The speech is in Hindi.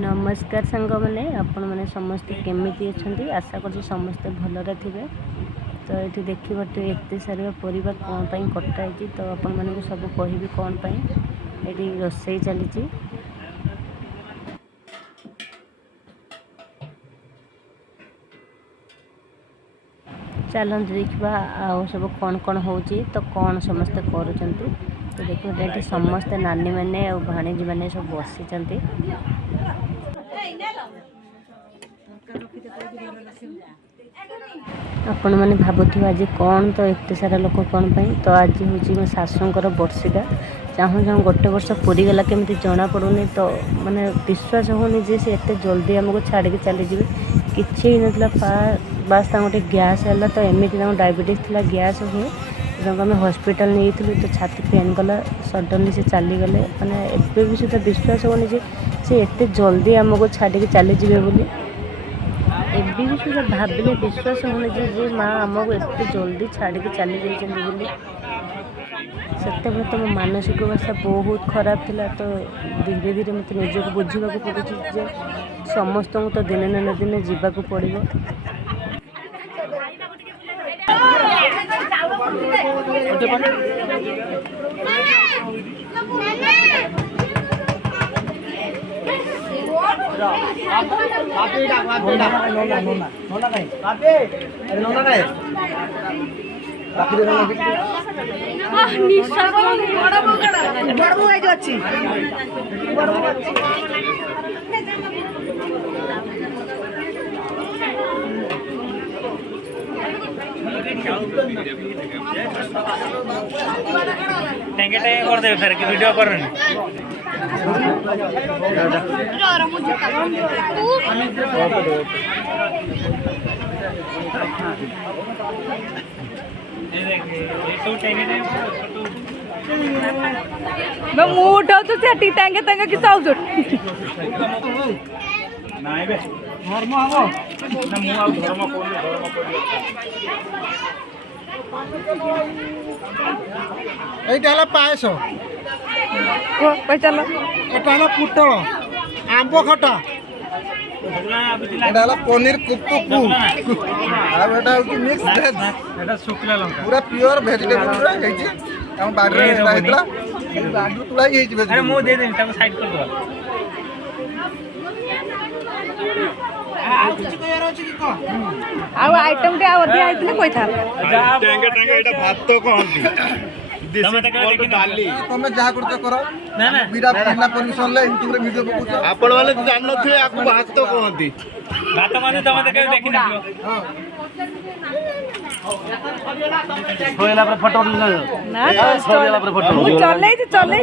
नमस्कार सांग मैंने आपण मैंने समस्ते केमिति अच्छा आशा कर समस्ते भलरे थे। तो ये देखिए एत सारा परिवा कौन पर कटाई तो आपण मानक सब कहि कौन पर ये रोसई चली। चलते देखा आउ सब कौन कौन हो तो कौन समस्ते कर तो देखिए समस्ते नानी मैंने और भाणीजी मैंने सब बसी आपण मैंने भावुथ आज कौन तो एत सारा लोक कौन पाई तो आज हूँ मो शाशुर वर्षिका चाहूँ चाहूँ गोटे वर्ष पूरीगला केमी जना पड़ूनी तो माने विश्वास होनी जे सी एत जल्दी आमको छाड़ी चली जी कि ना बास गोटे गैस है तो एमती डायबिटीज थी गैस हुए आम हॉस्पिटल नहीं तो छाती पेन कला सडनली से चलीगले मैंने एवं भी सुधा विश्वास होनी जे सी एत जल्दी आमको छाड़ी चली जी बोली एवं भी सुधा भाविले विश्वास होने जे माँ आमको एत जल्दी छाड़ी चली जाइए से तो मो मानसिक अवस्था बहुत खराब थिला तो धीरे धीरे मत निजक बुझा पड़े समस्त तो दिने ना दिने जीवाक पड़ो। टेंगे कर दे फिर वीडियो कर उठाऊ तो टेंगे टेंगे कि नाइ बे धर्म हम ना मु आ धर्म कोन এইটা হলো পায়েস चल এটা হলো পুটল আম্ব খটা এটা হলো পনির কুকটুকু আর এটা হচ্ছে মিক্স ভেজ এটা শুকলা লঙ্কা পুরা পিওর ভেজিটেবল রে ହେଇଛି ଆମ ବାଡ଼ିରେ ହେଇଥିଲା ବାଡ଼ିରୁ ତୁଳା ହେଇଛି अरे ଭେଜିଟେବଲ मु दे दे ताको साइड कर दो आइटम टे अधिक आइतले कोइ था टेंगे टेंगे एटा भात तो कहंती देसी डाली ତମେ ଯାହା କରୁଛ କର ना ना ବିନା परमिशन ले यूट्यूब रे वीडियो पकाउଛ आपण वाले जान नथे आकु भात तो कहंती भात माने तमे देखे देखि ना ना चले